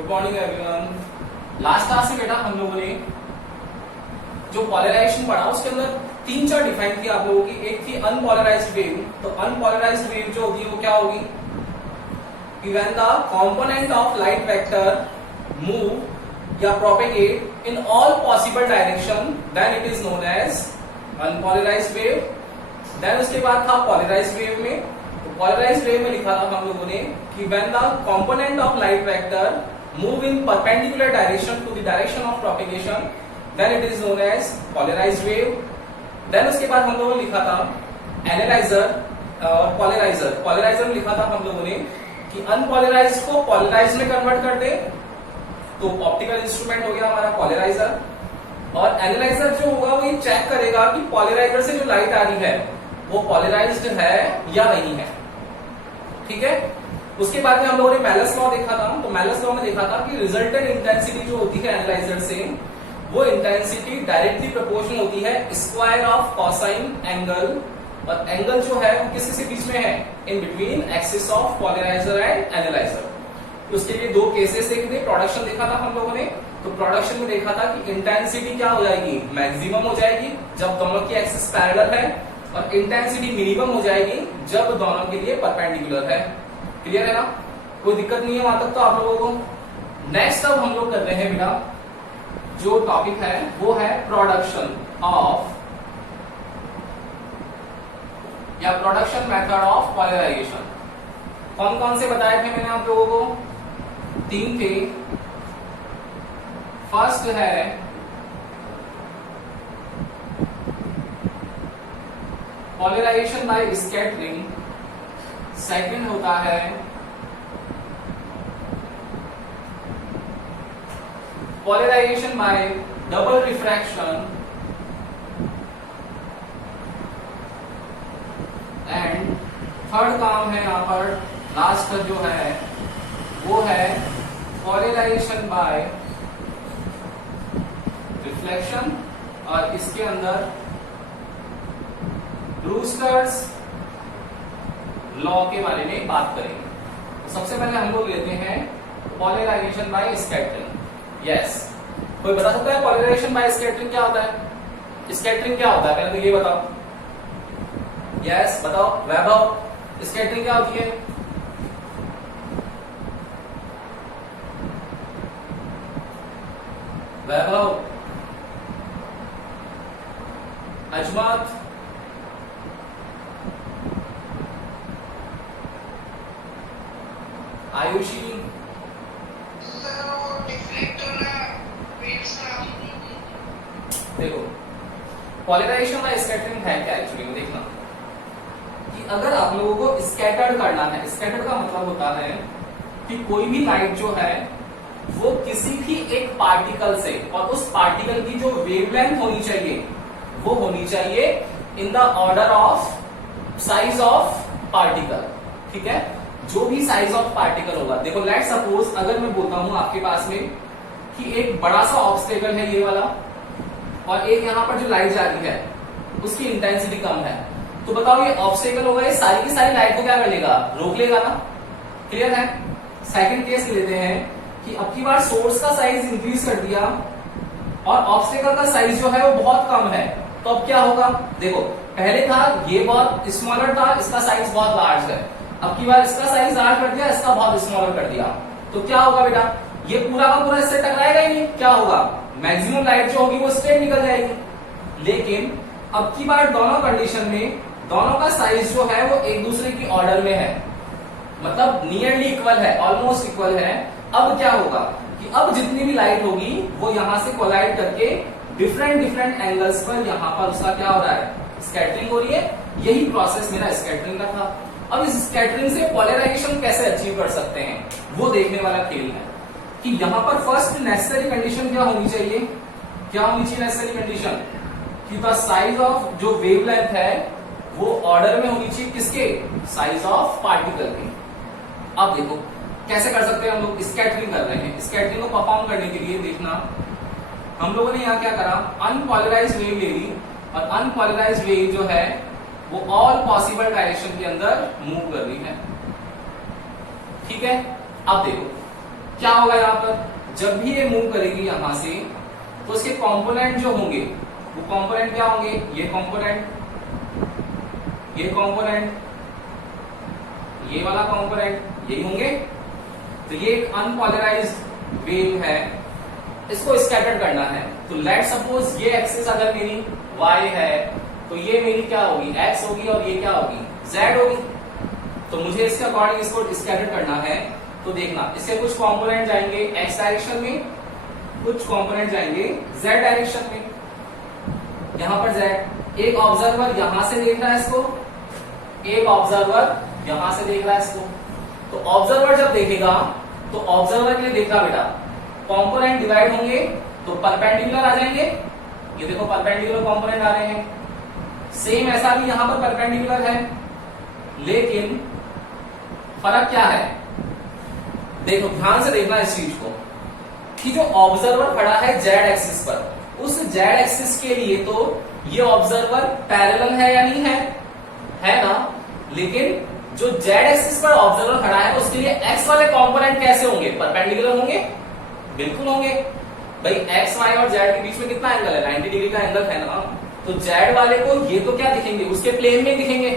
Good morning everyone. Last class में बेटा हम लोगों ने जो पोलराइजेशन पढ़ा उसके अंदर तीन चार डिफाइन किया आप लोगों की। एक थी अनपोलराइज्ड वेव। तो अनपोलराइज्ड वेव जो होगी वो क्या होगी कि when the component of light vector move या propagate in all possible direction then it is known as unpolarised wave. Then उसके बाद था पोलराइज्ड वेव में। तो पोलराइज्ड वेव में लिखा था हम लोगों ने कि when the component of light vector move in perpendicular direction to the direction of propagation then it is known as polarized wave। then उसके बाद हम लोगों ने लिखा था एनालाइजर और पोलराइजर। पोलराइजर में लिखा था हम लोगों ने कि अनपोलराइज्ड को पोलराइज्ड में कन्वर्ट कर दे तो ऑप्टिकल इंस्ट्रूमेंट हो गया हमारा पोलराइजर। और एनालाइजर जो होगा वो ये चेक करेगा कि पोलराइजर से जो लाइट आ रही है वो पोलराइज्ड है या नहीं है। ठीक है। उसके बाद में हम लोगों ने मेलस लॉ देखा था। तो मेलस लॉ में देखा था कि रिजल्टेंट इंटेंसिटी जो होती है एनालाइजर से वो इंटेंसिटी डायरेक्टली प्रोपोर्शनल होती है स्क्वायर ऑफ कोसाइन एंगल। और एंगल जो है वो किसके बीच में है, in between axis of polariser and analyser. तो उसके लिए दो केसेस देखे थे। प्रोडक्शन देखा था हम लोगों ने। तो प्रोडक्शन में देखा था कि इंटेंसिटी क्या हो जाएगी, मैक्सिमम हो जाएगी जब दोनों की एक्सिस पैरेलल है, और इंटेंसिटी मिनिमम हो जाएगी जब दोनों के लिए परपेंडिकुलर है। क्लियर है ना, कोई दिक्कत नहीं है वहां तक तो आप लोगों को। नेक्स्ट अब हम लोग कर रहे हैं बेटा जो टॉपिक है वो है प्रोडक्शन ऑफ या प्रोडक्शन मेथड ऑफ पोलराइजेशन। कौन कौन से बताए थे मैंने आप लोगों को, तीन थे। फर्स्ट है पोलराइजेशन बाय स्कैटरिंग। सेकंड होता है polarisation by double refraction. And third काम है यहां पर लास्ट जो है वो है पोलराइजेशन बाय रिफ्लेक्शन। और इसके अंदर ब्रूस्टर्स लॉ के बारे में बात करेंगे। तो सबसे पहले हम लोग लेते हैं पोलराइजेशन बाय स्कैटरिंग। यस, कोई बता सकता है पोलराइजेशन बाय स्कैटरिंग क्या होता है? स्कैटरिंग क्या होता है पहले तो ये बताओ। यस बताओ वैभव, स्कैटरिंग क्या होती है? वैभव, अजमत, आयुषी, देखो पोलराइजेशन बाय स्कैटरिंग है क्या एक्चुअली में, देखना कि अगर आप लोगों को स्कैटर्ड करना है, स्कैटर्ड का मतलब होता है कि कोई भी लाइट जो है वो किसी भी एक पार्टिकल से, और उस पार्टिकल की जो वेवलेंथ होनी चाहिए वो होनी चाहिए in the order of size of particle. ठीक है, जो भी साइज ऑफ पार्टिकल होगा। देखो लेट सपोज अगर मैं बोलता हूं आपके पास में कि एक बड़ा सा ऑब्स्टेकल है ये वाला, और एक यहां पर जो लाइट जा रही है उसकी इंटेंसिटी कम है, तो बताओ ये ऑब्स्टेकल होगा, ये सारी की सारी लाइट को क्या कर लेगा, रोक लेगा ना। क्लियर है। सेकंड केस लेते हैं कि अब की बार सोर्स का साइज इंक्रीज कर दिया और ऑब्स्टेकल का साइज जो है वो बहुत कम है, तो अब क्या होगा, देखो पहले था ये बहुत स्मॉलर था, इसका साइज बहुत लार्ज है, अब की बार इसका साइज लार्ज कर दिया, इसका बहुत स्मॉलर कर दिया, तो क्या होगा बेटा, ये पूरा का पूरा इससे टकराएगा ही नहीं। क्या होगा, मैक्सिमम लाइट जो होगी वो स्ट्रेट निकल जाएगी। लेकिन अब की बार दोनों कंडीशन में दोनों का साइज जो है वो एक दूसरे की ऑर्डर में है, मतलब नियरली इक्वल है, ऑलमोस्ट इक्वल है। अब क्या होगा कि अब जितनी भी लाइट होगी वो यहां से कोलाइड करके डिफरेंट डिफरेंट एंगल्स पर यहां पर उसका क्या हो रहा है, स्कैटरिंग हो रही है। यही प्रोसेस मेरा स्कैटरिंग का था। अब इस स्कैटरिंग से पोलराइजेशन कैसे अचीव कर सकते हैं वो देखने वाला खेल है कि यहां पर फर्स्ट नेसेसरी कंडीशन क्या होनी चाहिए, क्या होनी चाहिए नेसेसरी कंडीशन कि द साइज ऑफ जो वेवलेंथ है वो ऑर्डर में होनी चाहिए किसके, साइज ऑफ पार्टिकल के। अब देखो कैसे कर सकते हैं हम लोग, स्कैटरिंग कर रहे हैं। स्कैटरिंग को परफॉर्म करने के लिए देखना हम लोगों ने यहाँ क्या करा, अनपोलराइज्ड वेव ले ली, और अनपोलराइज्ड वेव जो है वो ऑल पॉसिबल डायरेक्शन के अंदर मूव कर रही है। ठीक है। अब देखो क्या होगा यहाँ पर, जब भी ये मूव करेगी यहां से तो उसके कंपोनेंट जो होंगे वो कंपोनेंट क्या होंगे, ये कंपोनेंट, ये कंपोनेंट, ये वाला कंपोनेंट यही होंगे। तो ये एक अनपोलराइज्ड वेव है, इसको स्कैटर करना है। तो लेट सपोज ये एक्सिस अगर मेरी y है तो ये मेरी क्या होगी, x होगी, और ये क्या होगी, z होगी। तो मुझे इसके अकॉर्डिंग इसको स्कैटर करना है। तो देखना, इसके कुछ कंपोनेंट जाएंगे x डायरेक्शन में, कुछ कंपोनेंट जाएंगे z डायरेक्शन में। यहां पर z, एक ऑब्जर्वर यहां से देख रहा है इसको, एक ऑब्जर्वर यहां से देख रहा है इसको। तो ऑब्जर्वर जब देखेगा तो ऑब्जर्वर के लिए देख रहा बेटा, कंपोनेंट डिवाइड होंगे तो परपेंडिकुलर आ जाएंगे। ये देखो परपेंडिकुलर कंपोनेंट आ रहे हैं। सेम ऐसा भी यहां पर परपेंडिकुलर है, लेकिन फर्क क्या है, देखो ध्यान से देखना इस चीज को, कि जो ऑब्जर्वर खड़ा है जेड एक्सिस पर, उस जेड एक्सिस के लिए तो ये ऑब्जर्वर पैरेलल है या नहीं है ना। लेकिन जो जेड एक्सिस पर ऑब्जर्वर खड़ा है उसके लिए एक्स वाले कंपोनेंट कैसे होंगे, परपेंडिकुलर होंगे, बिल्कुल होंगे भाई। एक्स वाई और जेड के बीच में कितना एंगल है, 90 डिग्री का एंगल है ना। तो जेड वाले को ये तो क्या दिखेंगे, उसके प्लेन में दिखेंगे,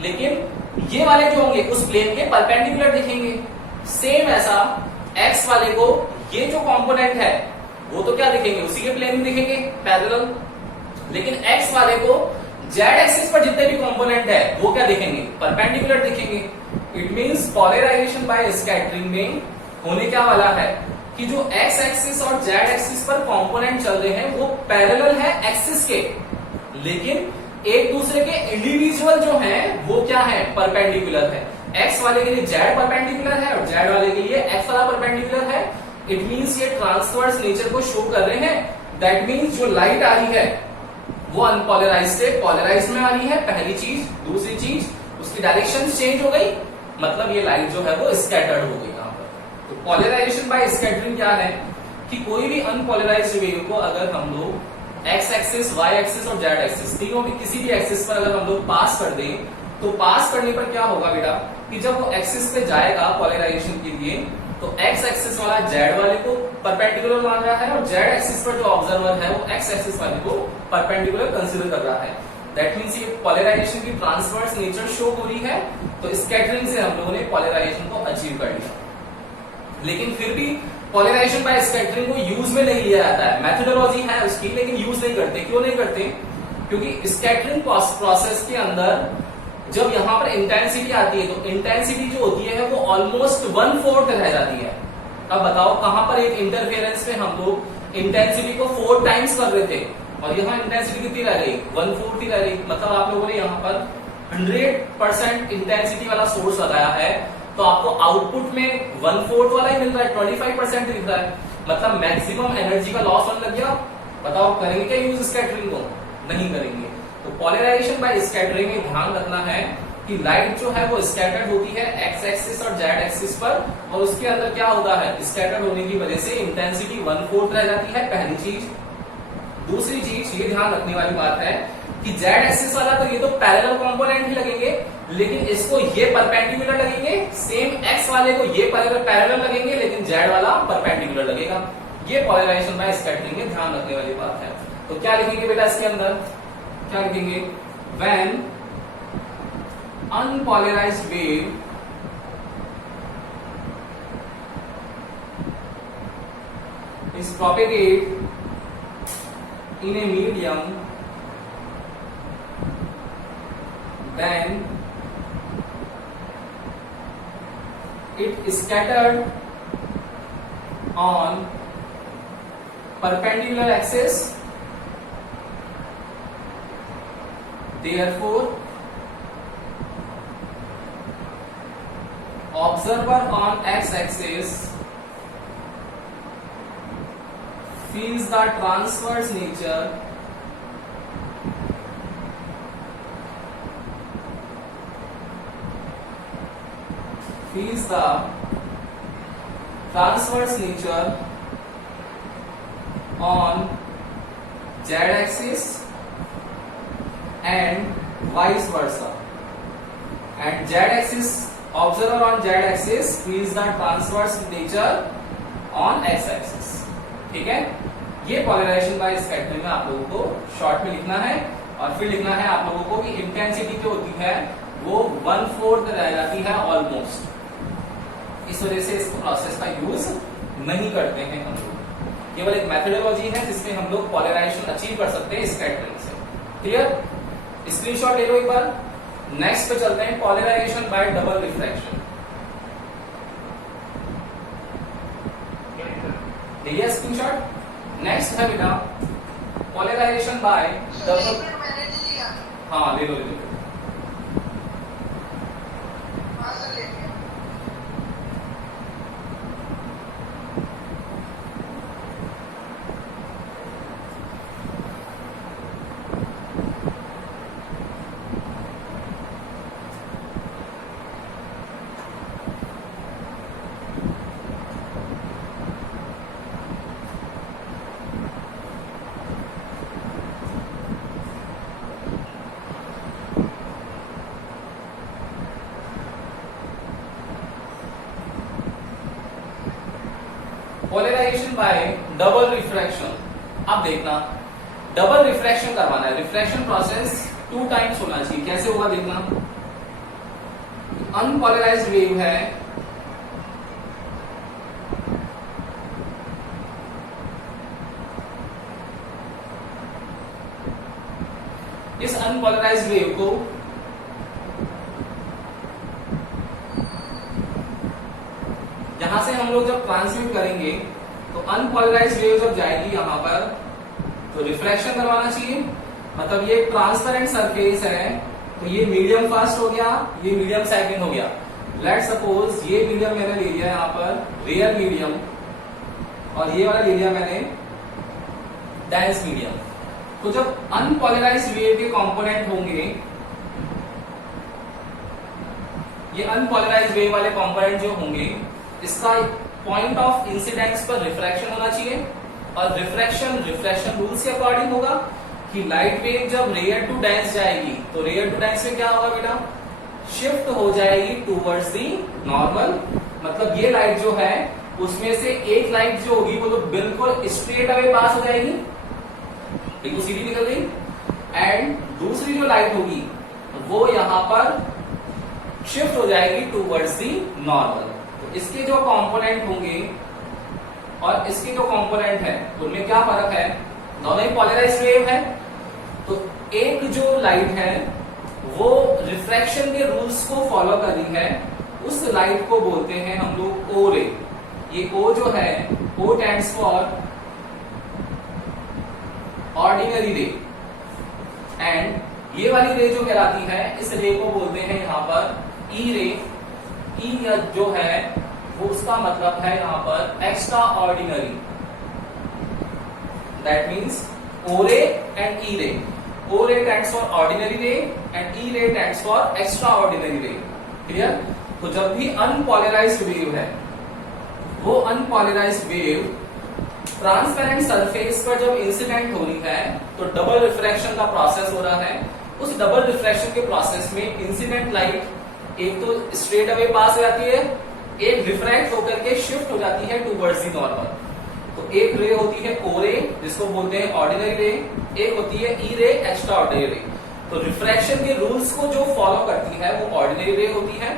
लेकिन ये वाले जो होंगे उस प्लेन के परपेंडिकुलर दिखेंगे। सेम ऐसा एक्स वाले को ये जो कंपोनेंट है वो तो क्या दिखेंगे, उसी के प्लेन में दिखेंगे, पैरेलल। लेकिन एक्स वाले को जेड एक्सिस पर जितने भी कंपोनेंट है वो क्या दिखेंगे, परपेंडिकुलर दिखेंगे। It means polarization by scattering में होने क्या वाला है कि जो एक्स एक्सिस और जेड एक्सिस पर कंपोनेंट चल रहे हैं वो पैरेलल है एक्सिस के, लेकिन एक दूसरे के इंडिविजुअल जो हैं वो क्या है, परपेंडिकुलर है। एक्स वाले के लिए जेड परपेंडिकुलर है और जेड वाले के लिए एक्स वाला परपेंडिकुलर है। इट मींस ये ट्रांसवर्स नेचर को शो कर रहे हैं। दैट मींस जो लाइट आ रही है वो अनपोलराइज्ड से पोलराइज्ड में आ रही है, पहली चीज। दूसरी चीज, उसकी डायरेक्शन चेंज हो गई, मतलब ये लाइट जो है वो स्कैटर्ड हो गई यहाँ पर। तो पोलराइजेशन बाय स्कैटरिंग क्या है कि कोई भी अनपोलराइज्ड वेव को अगर हम लोग एक्स एक्सिस, वाई एक्सिस और जेड एक्सिस तीनों भी किसी भी एक्सिस पर अगर हम लोग पास कर दें, तो पास करने पर क्या होगा बेटा कि जब वो एक्सिस पे जाएगा पोलराइजेशन के लिए, तो एक्स एक्सिस वाला जेड वाले को परपेंडिकुलर मान रहा है और जेड एक्सिस पर जो ऑब्जर्वर है वो एक्स एक्सिस वाले को परपेंडिकुलर कंसीडर कर रहा है। दैट मींस ये पोलराइजेशन की ट्रांसवर्स नेचर शो हो रही है। तो स्कैटरिंग से हम लोगों ने पोलराइजेशन को अचीव कर लिया। लेकिन फिर भी पोलराइजेशन बाय स्कैटरिंग को यूज में नहीं लिया जाता है, मेथोडोलॉजी है उसकी, लेकिन यूज नहीं करते। क्यों नहीं करते, क्योंकि स्कैटरिंग प्रोसेस के अंदर जब यहां पर इंटेंसिटी आती है तो इंटेंसिटी जो होती है वो ऑलमोस्ट 1/4 रह जाती है। अब बताओ कहां पर एक इंटरफेरेंस में हम लोग इंटेंसिटी को 4 टाइम्स कर रहे थे और यहाँ इंटेंसिटी कितनी रह गई, 1/4 ही रह गई। मतलब आप लोगों ने यहाँ पर 100% इंटेंसिटी वाला सोर्स लगाया है तो आपको आउटपुट में 1/4 वाला ही मिल रहा है, 25% दिख रहा है। मतलब मैक्सिमम एनर्जी का लॉस होने लग गया। बताओ करेंगे क्या यूज स्कैटरिंग को, नहीं करेंगे। तो पोलराइजेशन बाय स्कैटरिंग में ध्यान रखना है कि लाइट जो है वो स्कैटर्ड होती है एक्स एक्सिस और जेड एक्सिस पर, और उसके अंदर क्या होता है, स्कैटर्ड होने की वजह से इंटेंसिटी 1/4 रह जाती है, पहली चीज। दूसरी चीज ये ध्यान रखने वाली बात है कि जेड एक्सिस वाला तो ये तो पैरेलल कंपोनेंट ही लगेंगे, लेकिन इसको ये परपेंडिकुलर लगेंगे। सेम एक्स वाले को ये पैरेलल लगेंगे, लेकिन जेड वाला परपेंडिकुलर लगेगा। ये पोलराइजेशन बाय स्कैटरिंग में ध्यान रखने वाली बात है। तो क्या लिखेंगे बेटा इसके अंदर, क्या लिखेंगे, when unpolarized wave is propagate in a medium, then it is scattered on perpendicular axis. Therefore, observer on x-axis feels the transverse nature on z-axis and vice versa, and z-axis observer on z-axis feels the transverse nature on x axis. ठीक है, ये polarization by scattering में आप लोगों को short में लिखना है। और फिर लिखना है आप लोगों को कि इंटेंसिटी जो होती है वो 1/4 रह जाती है ऑलमोस्ट। इस वजह से इस प्रोसेस का यूज नहीं करते हैं हम लोग। केवल एक मेथोडोलॉजी है जिसमें हम लोग पोलराइजेशन अचीव कर सकते हैं स्कैटरिंग से। क्लियर? स्क्रीनशॉट ले लो एक बार। नेक्स्ट पे चलते हैं, पोलराइजेशन बाय डबल रिफ्रैक्शन। देखिए स्क्रीनशॉट। नेक्स्ट है बेटा पोलराइजेशन बाय डबल। हाँ ले लो ले लो। Polarisation by double refraction. अब देखना, डबल रिफ्रैक्शन करवाना है। रिफ्रैक्शन प्रोसेस 2 टाइम्स होना चाहिए। कैसे होगा देखना, अनपोलराइज्ड वेव है, इस अनपोलराइज्ड वेव को यहां से हम लोग जब ट्रांसमिट करेंगे तो अनपोलराइज्ड वेव जब जाएगी यहां पर तो रिफ्रैक्शन करवाना चाहिए। मतलब ये ट्रांसपेरेंट सरफेस है तो ये मीडियम फर्स्ट हो गया, ये मीडियम सेकंड हो गया। लेट सपोज ये मीडियम मैंने ले लिया यहां पर रियल मीडियम और ये वाला ले लिया मैंने डेंस मीडियम। तो जब अनपोलराइज्ड वेव के कंपोनेंट होंगे, ये अनपोलराइज्ड वेव वाले कंपोनेंट जो होंगे इसका पॉइंट ऑफ इंसिडेंस पर रिफ्रैक्शन होना चाहिए। और रिफ्रैक्शन रूल्स के अकॉर्डिंग होगा कि लाइट वेव जब रेयर टू डेंस जाएगी तो रेयर टू डेंस में क्या होगा बेटा, शिफ्ट हो जाएगी टूवर्ड्स दी नॉर्मल। मतलब ये लाइट जो है उसमें से एक लाइट जो होगी वो तो बिल्कुल स्ट्रेट अवे पास हो जाएगी, बिल्कुल सीधी निकल गई। एंड दूसरी जो लाइट होगी वो यहां पर शिफ्ट हो जाएगी टूवर्ड्स दी नॉर्मल। तो इसके जो कंपोनेंट होंगे और इसके जो कंपोनेंट है उनमें क्या फर्क है, दोनों ही पोलराइज्ड वेव है। तो एक जो लाइट है वो रिफ्रैक्शन के रूल्स को फॉलो कर रही है, उस लाइट को बोलते हैं हम लोग ओ रे। ये ओ जो है ओ stands for ordinary ray. And ये वाली रे जो कहलाती है इस रे को बोलते हैं यहां पर ई रे। ई जो है वो उसका मतलब है यहां पर extraordinary. That means O ray and E ray. O ray stands for ordinary ray and E ray stands for extraordinary ray. Clear? तो जब भी अनपोलराइज्ड वेव है वो अनपोलराइज्ड वेव ट्रांसपेरेंट सरफेस पर जब इंसिडेंट हो रही है तो डबल रिफ्रैक्शन का प्रोसेस हो रहा है। उस डबल रिफ्रैक्शन के प्रोसेस में इंसिडेंट लाइट एक तो स्ट्रेट अवे पास हो जाती है, एक रिफ्रैक्ट होकर के शिफ्ट हो जाती है टूवर्ड्स दी नॉर्मल। तो एक रे होती है ओ रे जिसको बोलते हैं ऑर्डिनरी रे, एक होती है ई रे एक्स्ट्रा ऑर्डिनरी रे। तो रिफ्रैक्शन के रूल्स को जो फॉलो करती है वो ऑर्डिनरी रे होती है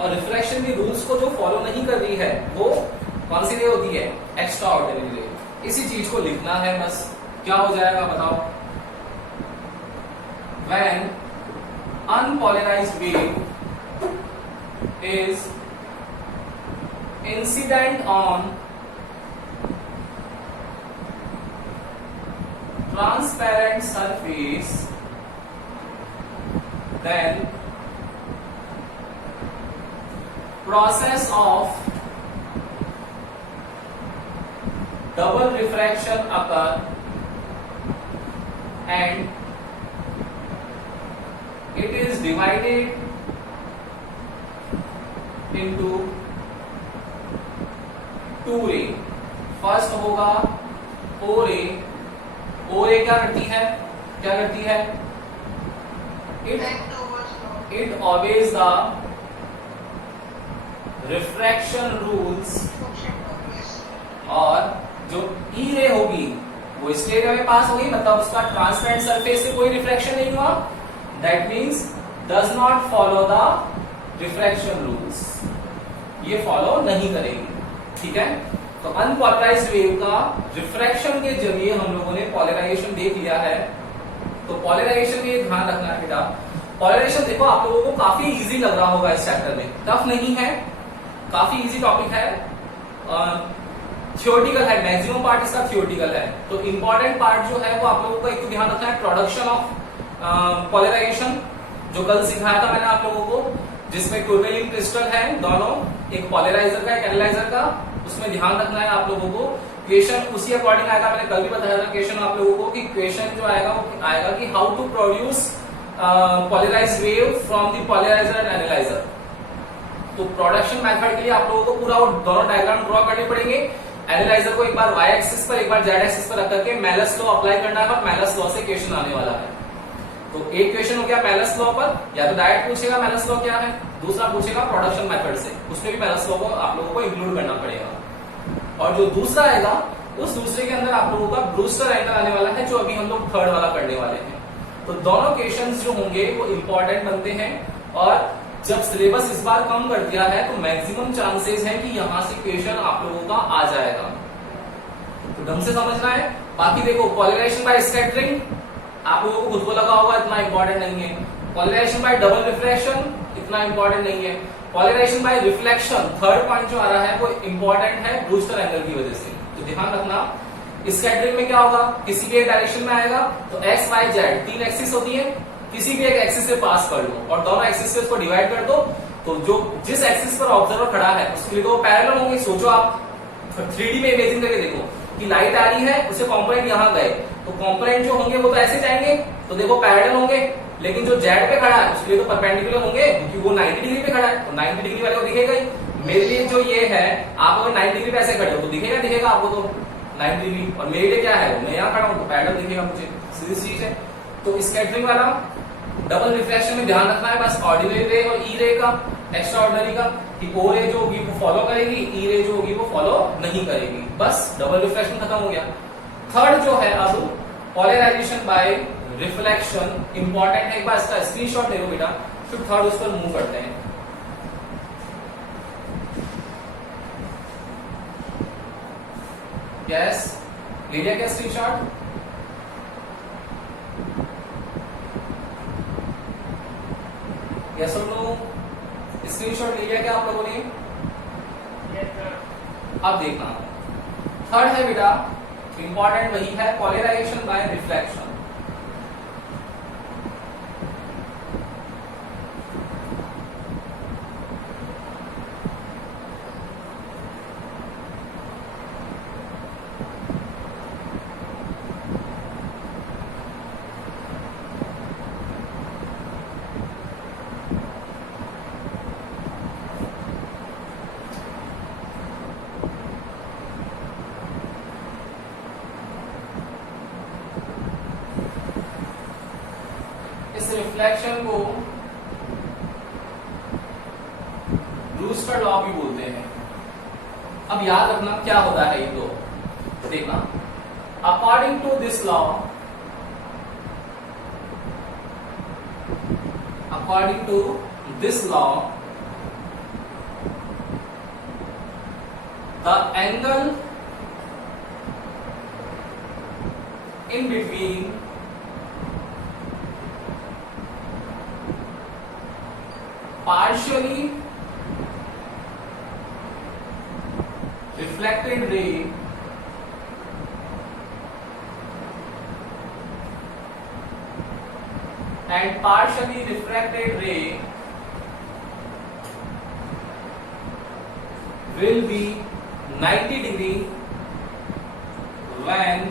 और रिफ्रैक्शन के रूल्स को जो फॉलो नहीं कर रही है वो कौन सी रे होती है, एक्स्ट्रा ऑर्डिनरी रे। इसी चीज को लिखना है बस। क्या हो जाएगा बताओ, when unpolarised wave is incident on transparent surface, then process of double refraction occur and it is divided into 2 रे। फर्स्ट होगा ओ रे। ओ रे क्या करती है, इट ऑबेज द रिफ्रैक्शन रूल्स और जो ई रे होगी वो इस एरिया में पास होगी, मतलब उसका ट्रांसपेरेंट सरफेस से कोई रिफ्लेक्शन नहीं हुआ, that means does not follow the refraction rules, ये फॉलो नहीं करेगी। ठीक है, तो अनपोलराइज्ड वेव का रिफ्रैक्शन के जरिए हम लोगों ने पोलराइजेशन देख लिया है। तो पोलराइजेशन में ध्यान रखना है बेटा, पोलराइजेशन देखो आप लोगों को काफी इजी लग रहा होगा इस चैप्टर में, टफ नहीं है, काफी इजी टॉपिक है, थियोरेटिकल है, मैक्सिमम पार्ट इसका थियोरेटिकल है। तो इंपॉर्टेंट पार्ट जो है वो आप लोगों को एक तो ध्यान रखना है प्रोडक्शन ऑफ पोलराइजेशन, जो कल सिखाया था मैंने आप लोगों को, जिसमें टूरमेलिन क्रिस्टल है दोनों, एक पोलराइजर का एक एनालाइजर का, उसमें ध्यान रखना है आप लोगों को। क्वेश्चन उसी अकॉर्डिंग आएगा, मैंने कल भी बताया था क्वेश्चन आप लोगों को कि क्वेश्चन जो आएगा वो आएगा कि how to produce polarised wave from the polariser and analyser. तो प्रोडक्शन मेथड के लिए आप लोगों को पूरा वो दोनों डायग्राम ड्रॉ करने पड़ेंगे। एनालाइजर को एक बार y एक्सिस पर एक बार z एक्सिस पर रख करके मेलस लॉ अप्लाई करना है और मेलस लॉ से क्वेश्चन आने वाला है। तो एक क्वेश्चन हो गया मेलस लॉ पर, या तो डायरेक्ट पूछेगा मेलस लॉ क्या है, दूसरा पूछेगा प्रोडक्शन मेथड से, उसमें भी मेलस लॉ को आप लोगों को इंक्लूड करना पड़ेगा। और जो दूसरा आएगा उस दूसरे के अंदर आप लोगों का ब्रूस्टर एंगल आने वाला है, जो अभी हम लोग थर्ड वाला करने वाले हैं। तो दोनों क्वेश्चंस जो होंगे वो इंपॉर्टेंट बनते हैं, और जब सिलेबस इस बार कम कर दिया है तो मैक्सिमम चांसेस है कि यहां से क्वेश्चन आप लोगों का आ जाएगा। तो ढंग से समझना है। बाकी देखो पोलराइजेशन बाय स्कैटरिंग आप लोगों को खुद को लगा होगा इतना इंपॉर्टेंट नहीं है, पोलराइजेशन बाय डबल रिफ्लेक्शन इतना इंपॉर्टेंट नहीं है, polarisation by reflection third point जो आ रहा है वो इंपॉर्टेंट है ब्रूस्टर एंगल की वजह से। तो ध्यान रखना स्कैटरिंग में क्या होगा, किसी भी एक डायरेक्शन में आएगा तो एक्स वाई जेड तीन एक्सिस होती है, किसी भी एक एक्सिस से पास कर लो और दोनों एक्सिस से उसको डिवाइड कर दो, तो जो जिस एक्सिस पर ऑब्जर्वर खड़ा है उसके लिए तो पैरेलल होंगे। सोचो आप 3D में इमेजिन करके देखो कि लाइट आ रही है, उससे कंपोनेंट यहां गए, तो कंपोनेंट जो होंगे वो तो ऐसे जाएंगे, तो देखो पैरेलल होंगे, लेकिन जो जेड पे खड़ा है उसके लिए तो परपेंडिकुलर होंगे, क्योंकि वो 90 डिग्री पे खड़ा है, तो 90 डिग्री वाले को दिखेगा ही। मेरे लिए जो ये है, आप अगर 90 डिग्री पे ऐसे खड़े हो तो दिखेगा आपको तो 90 डिग्री, और मेरे लिए क्या है वो मैं यहाँ खड़ा हूं तो पैरेलल दिखेगा मुझे, सीधी चीज है। तो स्कैटरिंग वाला डबल रिफ्लेक्शन में ध्यान रखना है बस ऑर्डिनरी रे और ई रे का, एक्स्ट्रा ऑर्डिनरी का, कि ओ रे जो होगी वो फॉलो करेगी, ई रे जो होगी वो फॉलो नहीं करेगी, बस डबल रिफ्लेक्शन खत्म हो गया। थर्ड जो है अब पोलराइजेशन बाय रिफ्लेक्शन, इंपॉर्टेंट है, एक बार इसका स्क्रीनशॉट ले लो बेटा, फिर थर्ड उस पर मूव करते हैं। यस, ले लिया क्या स्क्रीनशॉट? यस और नो? स्क्रीनशॉट ले लिया क्या आप लोगों ने? अब देखना थर्ड है बेटा, इंपॉर्टेंट वही है पोलराइजेशन बाय रिफ्लेक्शन। रिफ्लेक्शन को ब्रूस्टर लॉ भी बोलते हैं। अब याद रखना क्या होता है ये, तो देखना according to this law, according to this law the angle in between partially reflected ray and partially refracted ray will be 90 degree when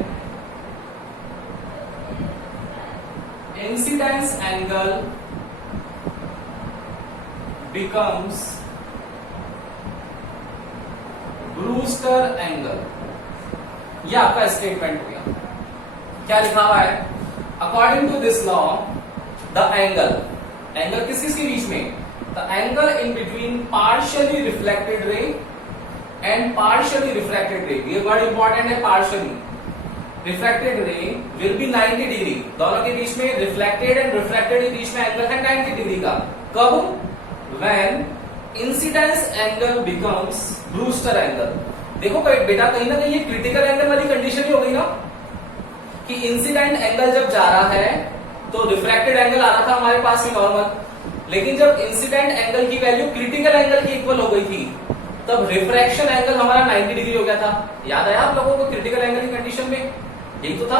incidence angle becomes Brewster angle. ये आपका स्टेटमेंट हो गया। क्या लिखा हुआ है? According to this law the angle, angle किस किस के बीच में? The angle in between partially reflected ray and partially refracted ray, ये वर्ड इंपॉर्टेंट है, partially refracted ray will be 90 degree. दोनों के बीच में रिफ्लेक्टेड एंड रिफ्रैक्टेड के बीच में एंगल है 90 डिग्री का। कब? When incidence angle becomes Brewster angle. देखो बेटा कहीं ना कहीं ये क्रिटिकल एंगल वाली कंडीशन ही हो गई ना, कि इंसिडेंट एंगल जब जा रहा है तो रिफ्रैक्टेड एंगल आ रहा था हमारे पास में नॉर्मल, लेकिन जब इंसिडेंट एंगल की वैल्यू क्रिटिकल एंगल की इक्वल हो गई थी तब रिफ्रैक्शन एंगल हमारा 90 डिग्री हो गया था। याद आया आप लोगों को क्रिटिकल एंगल की कंडीशन में? यही तो था।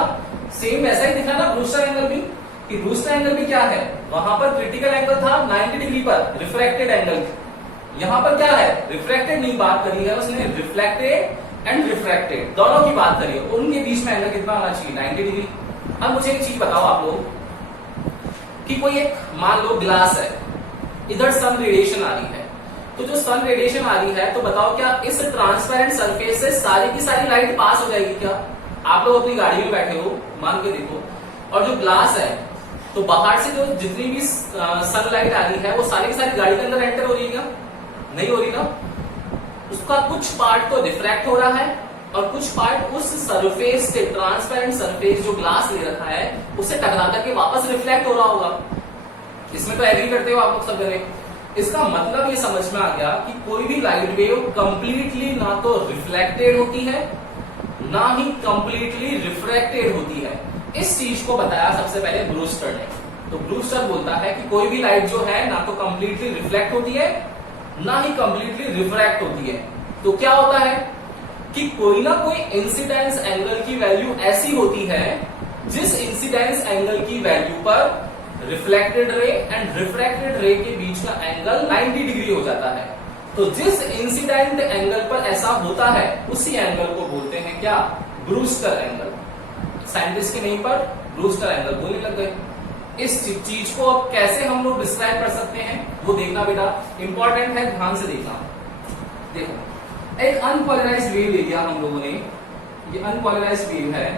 सेम वैसा ही दिखा ना ब्रूस्टर एंगल भी, कि ब्रूस्टर एंगल भी क्या है, वहां पर क्रिटिकल एंगल था 90 डिग्री पर रिफ्रैक्टेड एंगल, यहां पर क्या है, रिफ्रैक्टेड नहीं बात करी है उसने, रिफ्लेक्टेड एंड रिफ्रैक्टेड दोनों की बात करी है, उनके बीच में एंगल कितना होना चाहिए, 90 डिग्री। अब मुझे एक चीज बताओ आप लोग, कि कोई एक मान लो ग्लास है, इधर सन रेडिएशन आ रही है, तो जो सन रेडिएशन आ रही है तो बताओ क्या इस ट्रांसपेरेंट सरफेस से सारी की सारी लाइट पास हो जाएगी क्या? आप लोग अपनी गाड़ी में बैठे हो, मान के देखो, और जो ग्लास है तो बाहर से जो जितनी भी सनलाइट आ रही है वो सारी की सारी गाड़ी के अंदर एंटर हो रही है क्या? नहीं हो रही ना। उसका कुछ पार्ट तो रिफ्रैक्ट हो रहा है और कुछ पार्ट उस सरफेस से, ट्रांसपेरेंट सरफेस जो ग्लास ले रखा है उससे टकरा करके वापस रिफ्लेक्ट हो रहा होगा। इसमें तो एग्री करते हो आप लोग सब जने। इसका मतलब ये समझ में आ गया कि कोई भी लाइट वेव कंप्लीटली ना तो रिफ्लेक्टेड होती है ना ही कंप्लीटली रिफ्रैक्टेड होती है। इस चीज को बताया सबसे पहले ब्रूस्टर ने। तो ब्रूस्टर बोलता है कि कोई भी लाइट जो है ना तो कंप्लीटली रिफ्लेक्ट होती है ना ही कंप्लीटली रिफ्रैक्ट होती है। तो क्या होता है कि कोई ना कोई इंसिडेंस एंगल की वैल्यू ऐसी होती है जिस इंसिडेंस एंगल की वैल्यू पर रिफ्लेक्टेड रे एंड रिफ्रैक्टेड रे के बीच का एंगल 90 डिग्री हो जाता है। तो जिस इंसिडेंट एंगल पर ऐसा होता है उसी एंगल को बोलते हैं क्या? Brewster angle. साइंटिस्ट के नेम पर ब्रूस्टर एंगल बोलने लग गए। इस चीज को अब कैसे हम लोग डिस्क्राइब कर सकते हैं वो देखना बेटा इंपॉर्टेंट है, ध्यान से देखना। देखो एक अनपोलराइज्ड वेव ले लिया हम लोगों ने, ये अनपोलराइज्ड वेव है,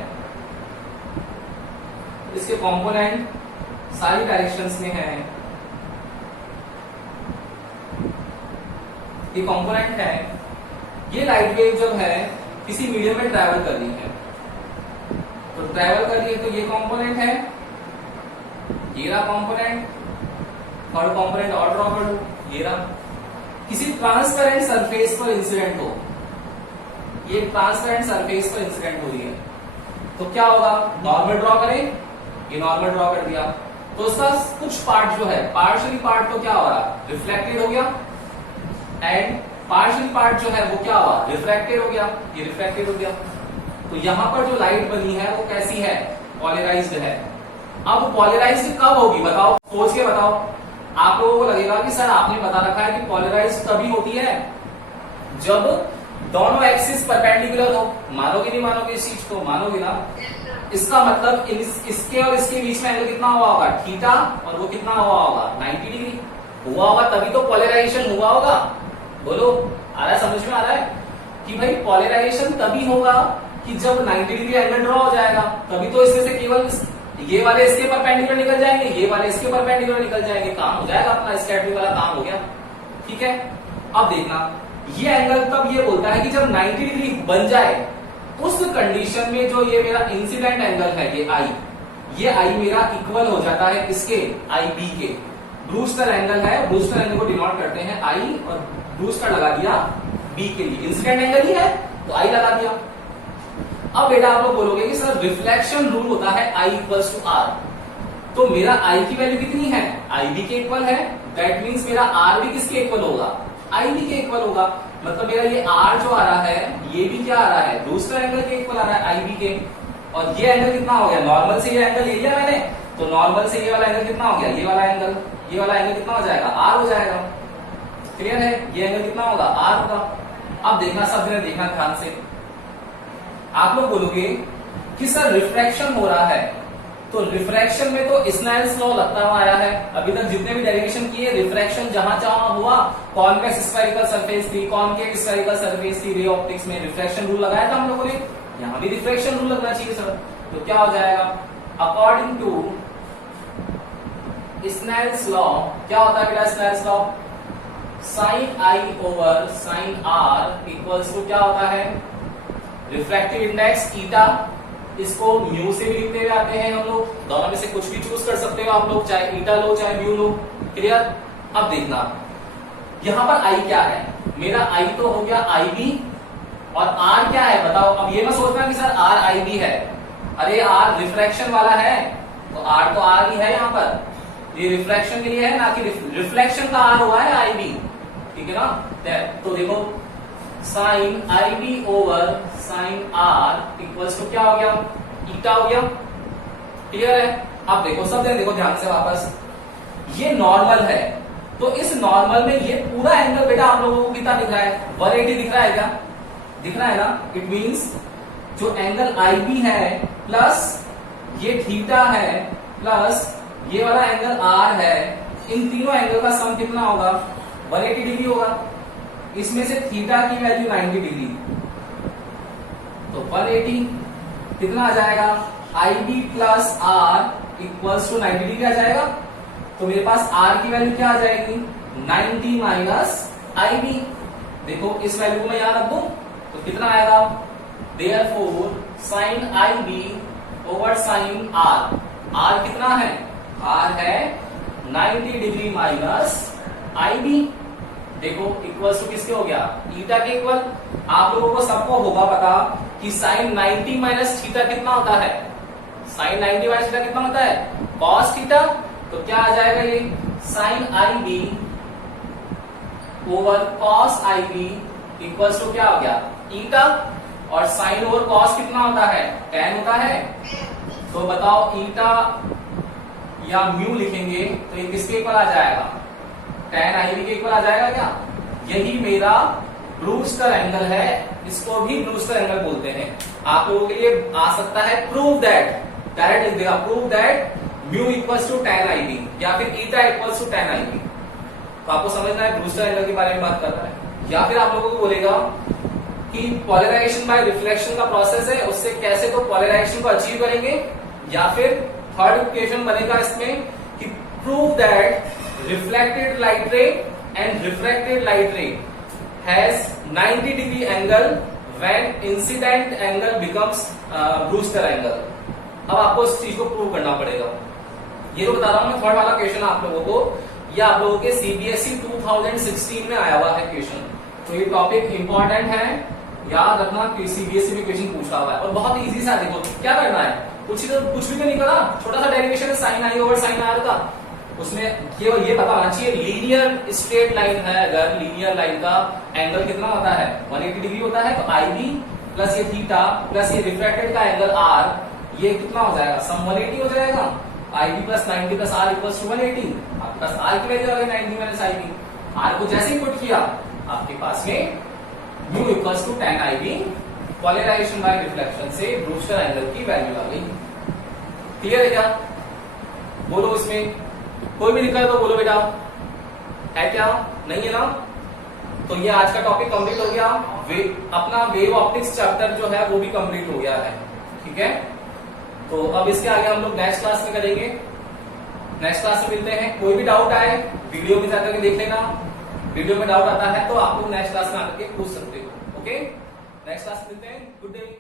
इसके कंपोनेंट सारी डायरेक्शंस में है, ये कंपोनेंट है। ये लाइट वेव जब है किसी मीडियम में ट्रैवल कर रही है, तो ट्रैवल कर रही है तो ये कंपोनेंट है, ये रहा कंपोनेंट, थर्ड कंपोनेंट और ड्रॉ कर लो, ये रहा। किसी ट्रांसपेरेंट सरफेस पर इंसिडेंट हो, ये ट्रांसपेरेंट सरफेस पर इंसिडेंट हो रही है, तो क्या होगा? नॉर्मल ड्रॉ करें, ये नॉर्मल ड्रॉ कर दिया, तो उसका कुछ पार्ट जो है, पार्शियली पार्ट तो क्या हो रहा? रिफ्लेक्टेड हो गया, एंड पार्शियल पार्ट जो है वो क्या हुआ? रिफ्रैक्टेड हो गया, ये रिफ्रैक्टेड हो गया। तो यहां पर जो लाइट बनी है वो कैसी है? पॉलराइज्ड है। अब पॉलराइज्ड कब होगी बताओ, सोच के बताओ। आप लोगों को लगेगा कि सर आपने बता रखा है कि पॉलराइज्ड तभी होती है जब दोनों एक्सिस परपेंडिकुलर हो। मानोगे नहीं मानोगे इस चीज को? मानोगे ना। इसका मतलब इसके और इसके बीच में एंगल कितना हुआ होगा? थीटा, और वो कितना हुआ होगा? 90 डिग्री हुआ होगा, तभी तो पॉलराइजेशन हुआ होगा। बोलो, आ रहा है समझ में? आ रहा है कि भाई पॉलराइजेशन तभी होगा कि जब 90 डिग्री एंगल ड्रॉ हो जाएगा, तभी तो इसमें से केवल ये वाले इसके परपेंडिकुलर निकल जाएंगे, ये वाले इसके परपेंडिकुलर निकल जाएंगे, काम हो जाएगा अपना, स्कैटरिंग वाला काम हो गया। ठीक है, अब देखना, ये एंगल तब ये बोलता है कि जब 90 डिग्री बन जाए उस कंडीशन में जो ये मेरा इंसिडेंट एंगल है ये आई मेरा इक्वल हो जाता है इसके आई बी के। ब्रूस्टर एंगल है, ब्रूस्टर एंगल को डिनोट करते हैं आई, और ब्रूस्टर लगा दिया बी के लिए, इंसिडेंट एंगल ही है तो आई लगा दिया। अब बेटा आप लोग बोलोगे कि सर रिफ्लेक्शन रूल होता है आई इक्वल्स टू आर, तो मेरा आई की वैल्यू कितनी है? आई बी के इक्वल है, दैट मीन्स मेरा आर भी किसके इक्वल होगा? आई बी के इक्वल होगा। मतलब मेरा ये आर जो आ रहा है ये भी क्या आ रहा है? ब्रूस्टर एंगल के इक्वल आ रहा है, आई बी के। और ये एंगल कितना हो गया? नॉर्मल से ये एंगल ले लिया मैंने, तो नॉर्मल से ये वाला एंगल कितना हो गया? ये वाला एंगल, ये वाला एंगल कितना हो जाएगा? आर हो जाएगा। क्लियर है? ये एंगल कितना होगा? आर होगा। अब देखना, सब जने देखना ध्यान से। आप लोग बोलोगे कि सर रिफ्रैक्शन हो रहा है, तो रिफ्रैक्शन में तो स्नेल्स लॉ लगता हुआ आया है। अभी तक जितने भी डेरिवेशन किए, रिफ्रैक्शन जहां जहां हुआ, कॉन्वेक्स स्फेरिकल सरफेस थी, कॉनकेव स्फेरिकल सरफेस थी, रे ऑप्टिक्स में रिफ्रैक्शन रूल लगाया था हम लोगों ने, यहां भी रिफ्रैक्शन रूल लगना चाहिए सर। तो क्या हो जाएगा? अकॉर्डिंग टू स्नेल्स लॉ, क्या होता है बेटा Snell's law? Sine i over sine r equals to क्या होता है, रिफ्रैक्टिव इंडेक्स ईटा, इसको म्यू से भी लिखते हुए आते हैं हम लोग, दोनों में से कुछ भी चूज कर सकते हो आप लोग, चाहे ईटा लो चाहे म्यू लो। क्लियर। अब देखना यहां पर आई क्या है, मेरा आई तो हो गया आई बी, और आर क्या है बताओ। अब ये मैं सोचना कि सर आर आई बी है, अरे आर रिफ्रैक्शन वाला है, तो आर तो आर ही है यहाँ पर, ये रिफ्रैक्शन के लिए है ना कि रिफ्लेक्शन का आर हुआ है आई बी, ठीक है ना। तो देखो sine i b over sine r equals to क्या हो गया, ईटा हो गया। क्लियर है। अब देखो सब देखो ध्यान से वापस, ये नॉर्मल है, तो इस नॉर्मल में ये पूरा एंगल बेटा आप लोगों को कितना दिख रहा है, 180 दिख रहा है क्या, दिख रहा है ना। इट मींस जो एंगल आई बी है प्लस ये थीटा है प्लस ये वाला एंगल आर है, इन तीनों एंगल का सम कितना होगा, 180 डिग्री होगा। इसमें से थीटा की वैल्यू 90 डिग्री, तो 180 कितना आ जाएगा, i b plus r equals to 90 degree आ जाएगा। तो मेरे पास आर की वैल्यू क्या आ जाएगी, 90 माइनस आई बी। देखो इस वैल्यू को मैं यहां रख दूं तो कितना आएगा, therefore sine i b over sine r, r कितना है, आर है 90 डिग्री माइनस आई बी। देखो इक्वल टू किसके हो गया, ईटा के इक्वल। आप लोगों को सबको होगा पता कि साइन 90 माइनस थीटा कितना होता है, साइन 90 माइनस थीटा कितना होता है, कॉस थीटा। तो क्या आ जाएगा ये, sine i b over cos i b equals to क्या हो गया, ईटा। और साइन ओवर कॉस कितना होता है, tan होता है। तो बताओ ईटा या म्यू लिखेंगे तो ये किसके इक्वल आ जाएगा, tan आई बी के इक्वल आ जाएगा क्या। यही मेरा ब्रूस्टर एंगल है, इसको भी ब्रूस्टर एंगल बोलते हैं। आप लोगों के लिए आ सकता है प्रूव दैट, डायरेक्ट लिख देगा prove that mu equals to tan i b या फिर eta equals to tan i b. तो आपको समझना है ब्रूस्टर एंगल के बारे में बात कर रहा है। या फिर आप लोगों को बोलेगा कि पोलराइजेशन बाय रिफ्लेक्शन का प्रोसेस है, उससे कैसे तो पोलराइजेशन को अचीव करेंगे। या फिर थर्ड इक्वेशन बनेगा इसमें कि प्रूव दैट रिफ्लेक्टेड लाइट रे एंड रिफ्रैक्टेड लाइट रे has 90 degree angle when incident angle becomes Brewster angle. अब आपको इस चीज को प्रूव करना पड़ेगा। ये जो बता रहा हूं मैं थर्ड वाला क्वेश्चन आप लोगों को, ये आप लोगों के सीबीएसई 2016 में आया हुआ है क्वेश्चन। तो ये टॉपिक इंपॉर्टेंट है, याद रखना कि सीबीएसई में क्वेश्चन पूछा हुआ है और बहुत इजी सा। देखो क्या करना है, कुछ भी तो नहीं करा, छोटा सा डेरिवेशन है sine i over sine r का, उसमें केवल ये पता होना चाहिए लीनियर स्ट्रेट लाइन है, अगर लीनियर लाइन का एंगल कितना होता है 180 डिग्री होता है, तो आई बी प्लस ये थीटा प्लस ये रिफ्रैक्टेड का एंगल आर, ये कितना हो जाएगा, सम 180 हो जाएगा। I b plus 90 plus r equals to 180। आपके पास आर की वैल्यू आ गई 90 माइनस आई बी। आर को जैसे ही पुट किया आपके पास में mu equals to tan i b, polarization by reflection से ब्रूस्टर एंगल की वैल्यू आ गई। क्लियर है क्या, बोलो इसमें कोई भी दिक्कत है तो बोलो बेटा, है क्या, नहीं है ना। तो ये आज का टॉपिक कंप्लीट हो गया, अपना वेव ऑप्टिक्स चैप्टर जो है वो भी कंप्लीट हो गया है। ठीक है, तो अब इसके आगे हम लोग नेक्स्ट क्लास में करेंगे, नेक्स्ट क्लास में मिलते हैं। कोई भी डाउट आए वीडियो में जाकर के देख लेना, वीडियो में डाउट आता है तो आप लोग नेक्स्ट क्लास में आकर के पूछ सकते हो। ओके, नेक्स्ट क्लास में मिलते हैं, गुड डे।